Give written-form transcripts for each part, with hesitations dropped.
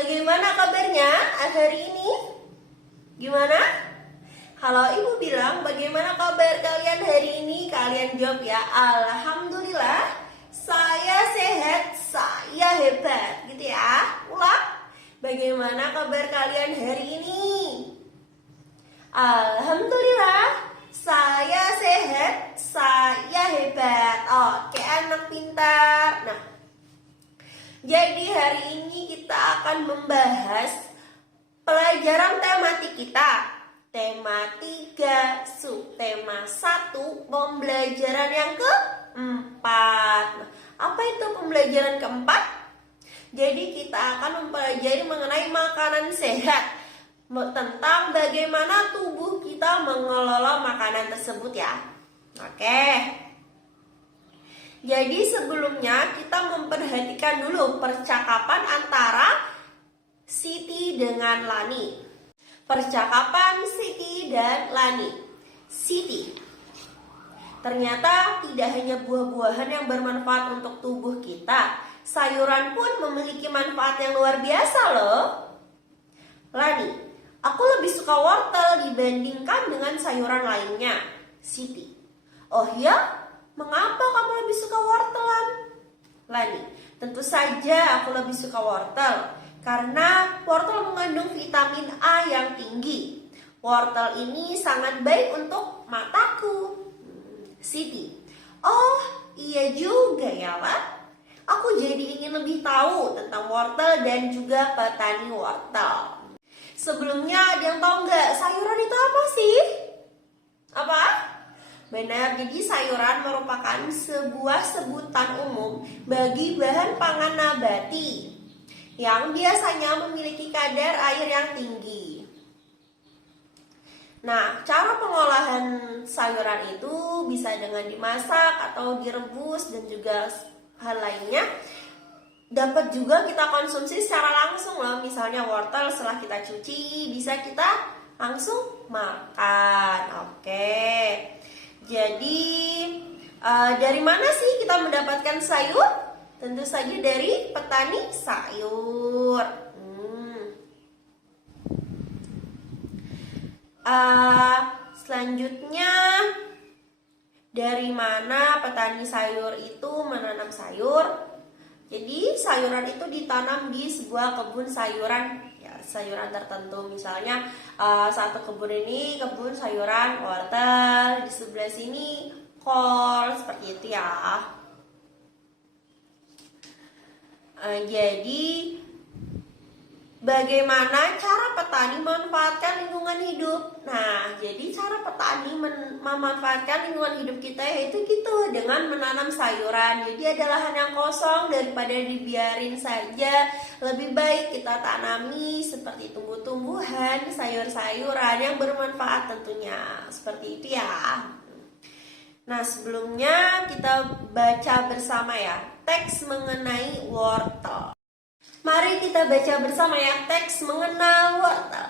Bagaimana kabarnya hari ini? Gimana? Kalau ibu bilang bagaimana kabar kalian hari ini? Kalian jawab ya, alhamdulillah, saya sehat, saya hebat, gitu ya. Ulang, bagaimana kabar kalian hari ini? Alhamdulillah, saya sehat, saya hebat. Oke, anak pintar. Nah, jadi hari ini kita akan membahas pelajaran tematik kita. Tema 3, subtema 1, pembelajaran yang keempat. Nah, apa itu pembelajaran keempat? Jadi kita akan mempelajari mengenai makanan sehat, tentang bagaimana tubuh kita mengelola makanan tersebut ya. Oke. Jadi sebelumnya kita memperhatikan dulu percakapan antara Siti dengan Lani. Percakapan Siti dan Lani. Siti, ternyata tidak hanya buah-buahan yang bermanfaat untuk tubuh kita, sayuran pun memiliki manfaat yang luar biasa loh. Lani, aku lebih suka wortel dibandingkan dengan sayuran lainnya. Siti, oh ya? Mengapa kamu lebih suka wortelan? Lani, tentu saja aku lebih suka wortel karena wortel mengandung vitamin A yang tinggi. Wortel ini sangat baik untuk mataku. Siti, oh iya juga ya Lan. Aku jadi ingin lebih tahu tentang wortel dan juga petani wortel. Sebelumnya ada yang tahu nggak sayuran itu apa sih? Apa? Benar, jadi sayuran merupakan sebuah sebutan umum bagi bahan pangan nabati yang biasanya memiliki kadar air yang tinggi. Nah, cara pengolahan sayuran itu bisa dengan dimasak atau direbus dan juga hal lainnya. Dapat juga kita konsumsi secara langsung loh. Misalnya wortel setelah kita cuci bisa kita langsung makan. Oke. Jadi dari mana sih kita mendapatkan sayur? Tentu saja dari petani sayur. Selanjutnya, dari mana petani sayur itu menanam sayur? Jadi sayuran itu ditanam di sebuah kebun sayuran, ya, sayuran tertentu. Misalnya satu kebun ini kebun sayuran wortel, di sebelah sini kol, seperti itu ya. Jadi bagaimana cara petani memanfaatkan lingkungan hidup? Nah, jadi cara petani memanfaatkan lingkungan hidup kita yaitu gitu, dengan menanam sayuran. Jadi ada lahan yang kosong, daripada dibiarin saja, lebih baik kita tanami seperti tumbuh-tumbuhan, sayur-sayuran yang bermanfaat tentunya. Seperti itu ya. Nah, sebelumnya kita baca bersama ya teks mengenai wortel. Mari kita baca bersama ya teks mengenal wortel.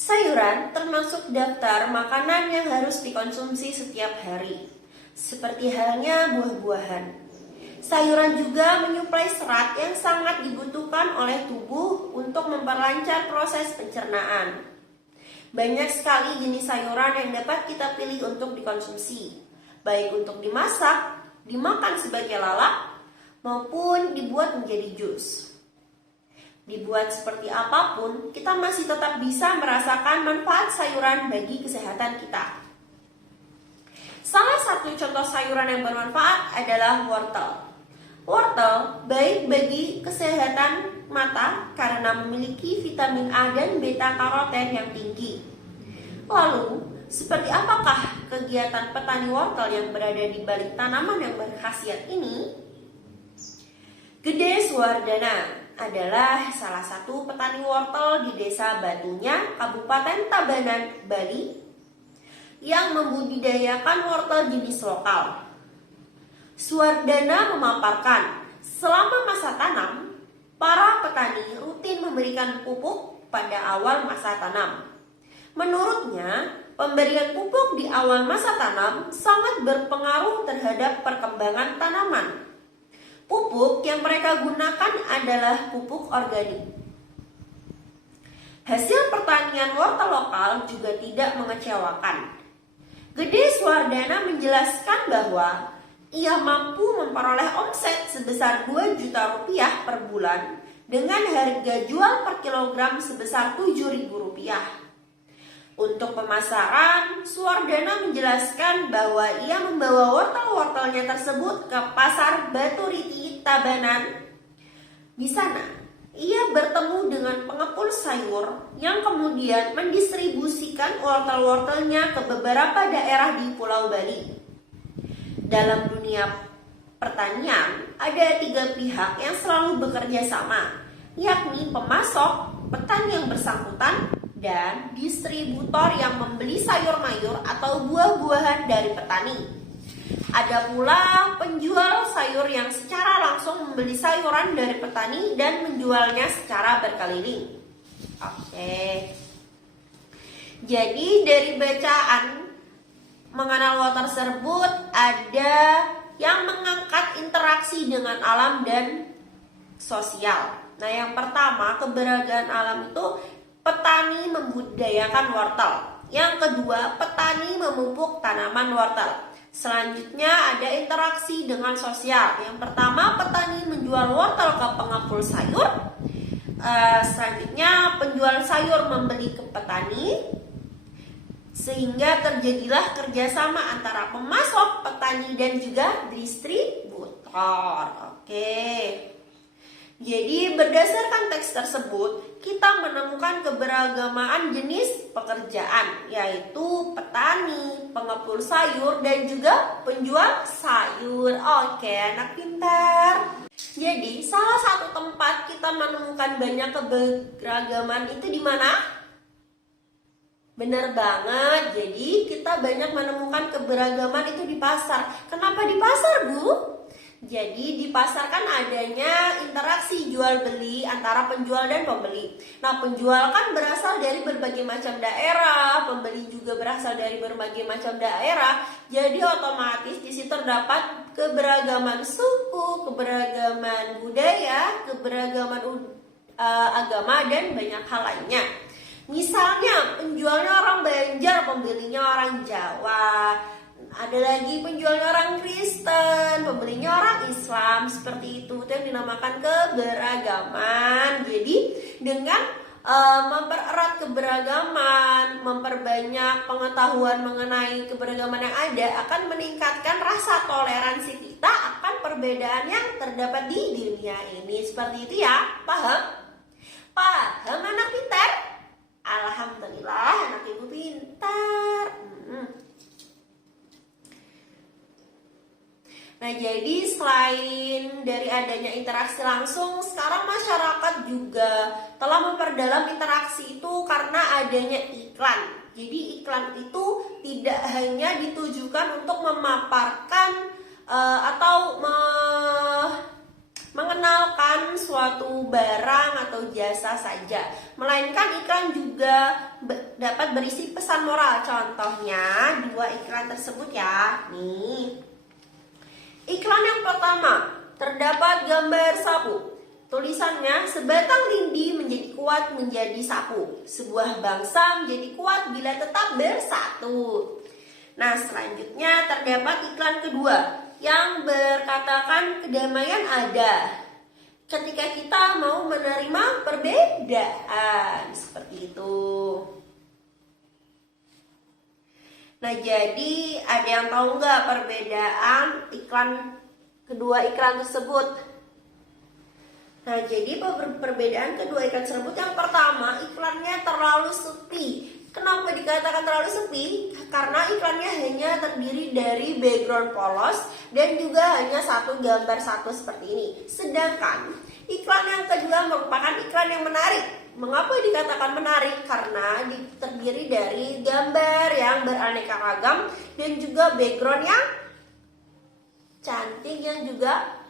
Sayuran termasuk daftar makanan yang harus dikonsumsi setiap hari, seperti halnya buah-buahan. Sayuran juga menyuplai serat yang sangat dibutuhkan oleh tubuh untuk memperlancar proses pencernaan. Banyak sekali jenis sayuran yang dapat kita pilih untuk dikonsumsi, baik untuk dimasak, dimakan sebagai lalap, maupun dibuat menjadi jus. Dibuat seperti apapun, kita masih tetap bisa merasakan manfaat sayuran bagi kesehatan kita. Salah satu contoh sayuran yang bermanfaat adalah wortel. Wortel baik bagi kesehatan mata karena memiliki vitamin A dan beta karoten yang tinggi. Lalu, seperti apakah kegiatan petani wortel yang berada di balik tanaman yang berkhasiat ini? Gede Suwardana adalah salah satu petani wortel di Desa Batunya, Kabupaten Tabanan, Bali, yang membudidayakan wortel jenis lokal. Suwardana memaparkan, selama masa tanam, para petani rutin memberikan pupuk pada awal masa tanam. Menurutnya, pemberian pupuk di awal masa tanam sangat berpengaruh terhadap perkembangan tanaman. Pupuk yang mereka gunakan adalah pupuk organik. Hasil pertanian wortel lokal juga tidak mengecewakan. Gede Suwardana menjelaskan bahwa ia mampu memperoleh omset sebesar 2 juta rupiah per bulan dengan harga jual per kilogram sebesar Rp7.000. Untuk pemasaran, Suwardana menjelaskan bahwa ia membawa wortel-wortelnya tersebut ke pasar Baturiti, Tabanan. Di sana, ia bertemu dengan pengepul sayur yang kemudian mendistribusikan wortel-wortelnya ke beberapa daerah di Pulau Bali. Dalam dunia pertanian, ada 3 pihak yang selalu bekerja sama, yakni pemasok, petani yang bersangkutan, dan distributor yang membeli sayur mayur atau buah-buahan dari petani. Ada pula penjual sayur yang secara langsung membeli sayuran dari petani dan menjualnya secara berkeliling. Oke. Jadi dari bacaan mengenal water tersebut ada yang mengangkat interaksi dengan alam dan sosial. Nah, yang pertama, keberagaman alam itu petani membudidayakan wortel. Yang kedua, petani memupuk tanaman wortel. Selanjutnya ada interaksi dengan sosial. Yang pertama, petani menjual wortel ke pengepul sayur. Selanjutnya, penjual sayur membeli ke petani. Sehingga terjadilah kerjasama antara pemasok, petani, dan juga distributor. Oke. Jadi berdasarkan teks tersebut, kita menemukan keberagaman jenis pekerjaan, yaitu petani, pengepul sayur, dan juga penjual sayur. Oke, anak pintar. Jadi salah satu tempat kita menemukan banyak keberagaman itu di mana? Benar banget. Jadi kita banyak menemukan keberagaman itu di pasar. Kenapa di pasar, Bu? Jadi di pasar kan adanya interaksi jual beli antara penjual dan pembeli. Nah, penjual kan berasal dari berbagai macam daerah, pembeli juga berasal dari berbagai macam daerah. Jadi otomatis di situ terdapat keberagaman suku, keberagaman budaya, keberagaman agama, dan banyak hal lainnya. Misalnya penjualnya orang Banjar, pembelinya orang Jawa. Ada lagi penjualnya orang Kristen, pembelinya orang Islam, seperti itu. Itu yang dinamakan keberagaman. Jadi dengan mempererat keberagaman, memperbanyak pengetahuan mengenai keberagaman yang ada, akan meningkatkan rasa toleransi kita akan perbedaan yang terdapat di dunia ini. Seperti itu ya, paham? Paham anak pintar? Alhamdulillah, anak ibu pintar. Nah, jadi selain dari adanya interaksi langsung, sekarang masyarakat juga telah memperdalam interaksi itu karena adanya iklan. Jadi iklan itu tidak hanya ditujukan untuk memaparkan atau mengenalkan suatu barang atau jasa saja, melainkan iklan juga dapat berisi pesan moral. Contohnya 2 iklan tersebut ya. Nih. Iklan yang pertama, terdapat gambar sapu. Tulisannya, sebatang lindi menjadi kuat menjadi sapu. Sebuah bangsa menjadi kuat bila tetap bersatu. Nah, selanjutnya terdapat iklan kedua yang berkatakan kedamaian ada ketika kita mau menerima perbedaan. Seperti itu. Nah, jadi ada yang tahu nggak perbedaan kedua iklan tersebut? Nah, jadi perbedaan kedua iklan tersebut, yang pertama, iklannya terlalu sepi. Kenapa dikatakan terlalu sepi? Karena iklannya hanya terdiri dari background polos dan juga hanya satu gambar satu seperti ini. Sedangkan iklan yang kedua merupakan iklan yang menarik. Mengapa dikatakan menarik? Karena terdiri dari gambar yang beraneka ragam dan juga background yang cantik, yang juga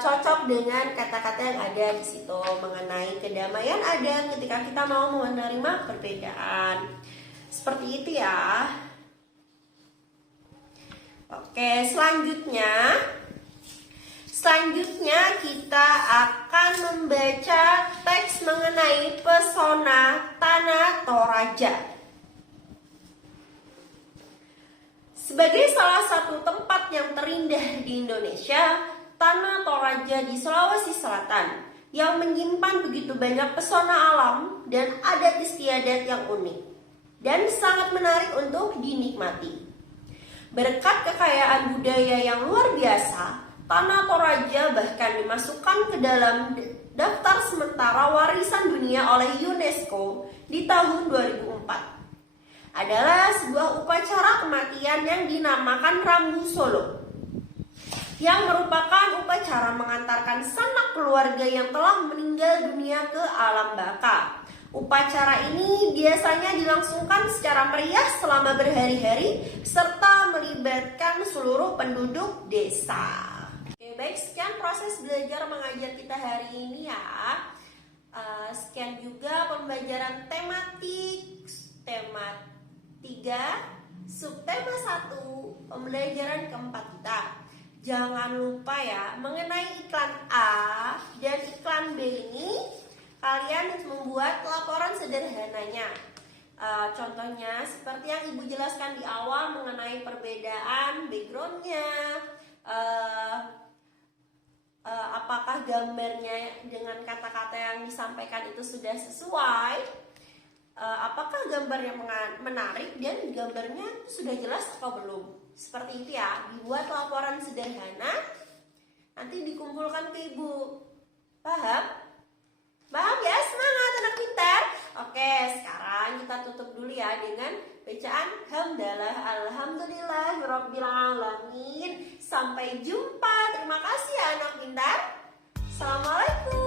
cocok dengan kata-kata yang ada di situ mengenai kedamaian ada ketika kita mau menerima perbedaan. Seperti itu ya. Oke, selanjutnya Selanjutnya kita akan membaca teks mengenai pesona Tanah Toraja. Sebagai salah satu tempat yang terindah di Indonesia, Tanah Toraja di Sulawesi Selatan yang menyimpan begitu banyak pesona alam dan adat istiadat yang unik dan sangat menarik untuk dinikmati. Berkat kekayaan budaya yang luar biasa, Tanah Toraja bahkan dimasukkan ke dalam daftar sementara warisan dunia oleh UNESCO di tahun 2004. Adalah sebuah upacara kematian yang dinamakan Rambu Solo, yang merupakan upacara mengantarkan sanak keluarga yang telah meninggal dunia ke alam baka. Upacara ini biasanya dilangsungkan secara meriah selama berhari-hari serta melibatkan seluruh penduduk desa. Oke, baik, sekian proses belajar mengajar kita hari ini ya. Sekian juga pembelajaran tematik tema 3, subtema 1, pembelajaran keempat kita. Jangan lupa ya, mengenai iklan A dan iklan B ini kalian membuat laporan sederhananya. Contohnya seperti yang Ibu jelaskan di awal mengenai perbedaan backgroundnya, apakah gambarnya dengan kata-kata yang disampaikan itu sudah sesuai, apakah gambarnya menarik dan gambarnya sudah jelas atau belum. Seperti itu ya, dibuat laporan sederhana, nanti dikumpulkan ke Ibu. Paham? Paham ya? Semangat anak pintar. Oke, sekarang kita tutup dulu ya dengan bacaan hamdalah alhamdulillahirabbil alamin. Sampai jumpa. Terima kasih ya anak pintar. Assalamualaikum.